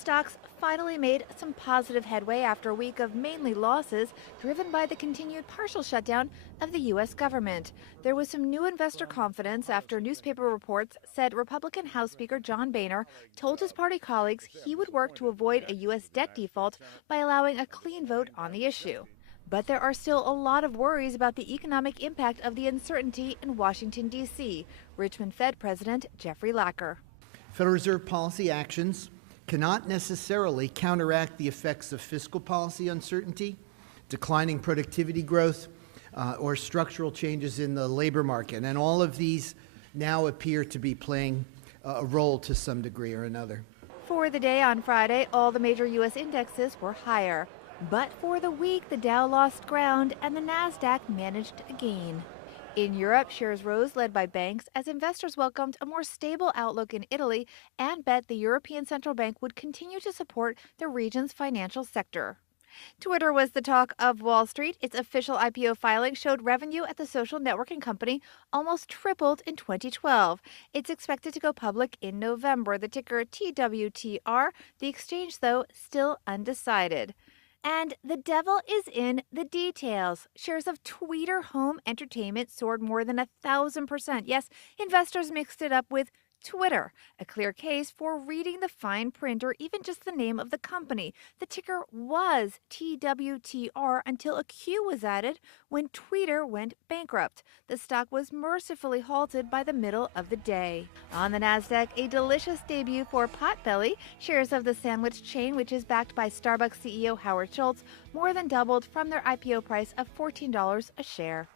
Stocks finally made some positive headway after a week of mainly losses, driven by the continued partial shutdown of the U.S. government. There was some new investor confidence after newspaper reports said Republican House Speaker John Boehner told his party colleagues he would work to avoid a U.S. debt default by allowing a clean vote on the issue. But there are still a lot of worries about the economic impact of the uncertainty in Washington, D.C. Richmond Fed President Jeffrey Lacker. Federal Reserve policy actions cannot necessarily counteract the effects of fiscal policy uncertainty, declining productivity growth, or structural changes in the labor market. And all of these now appear to be playing a role to some degree or another. For the day on Friday, all the major U.S. indexes were higher. But for the week, the Dow lost ground and the Nasdaq managed a gain. In Europe, shares rose, led by banks, as investors welcomed a more stable outlook in Italy and bet the European Central Bank would continue to support the region's financial sector. Twitter was the talk of Wall Street. Its official IPO filing showed revenue at the social networking company almost tripled in 2012. It's expected to go public in November, the ticker TWTR. The exchange, though, still undecided. And the devil is in the details. Shares of Tweeter Home Entertainment soared more than 1,000%. Yes, investors mixed it up with Twitter, a clear case for reading the fine print or even just the name of the company. The ticker was TWTR until a Q was added when Twitter went bankrupt. The stock was mercifully halted by the middle of the day. On the Nasdaq, a delicious debut for Potbelly. Shares of the sandwich chain, which is backed by Starbucks CEO Howard Schultz, more than doubled from their IPO price of $14 a share.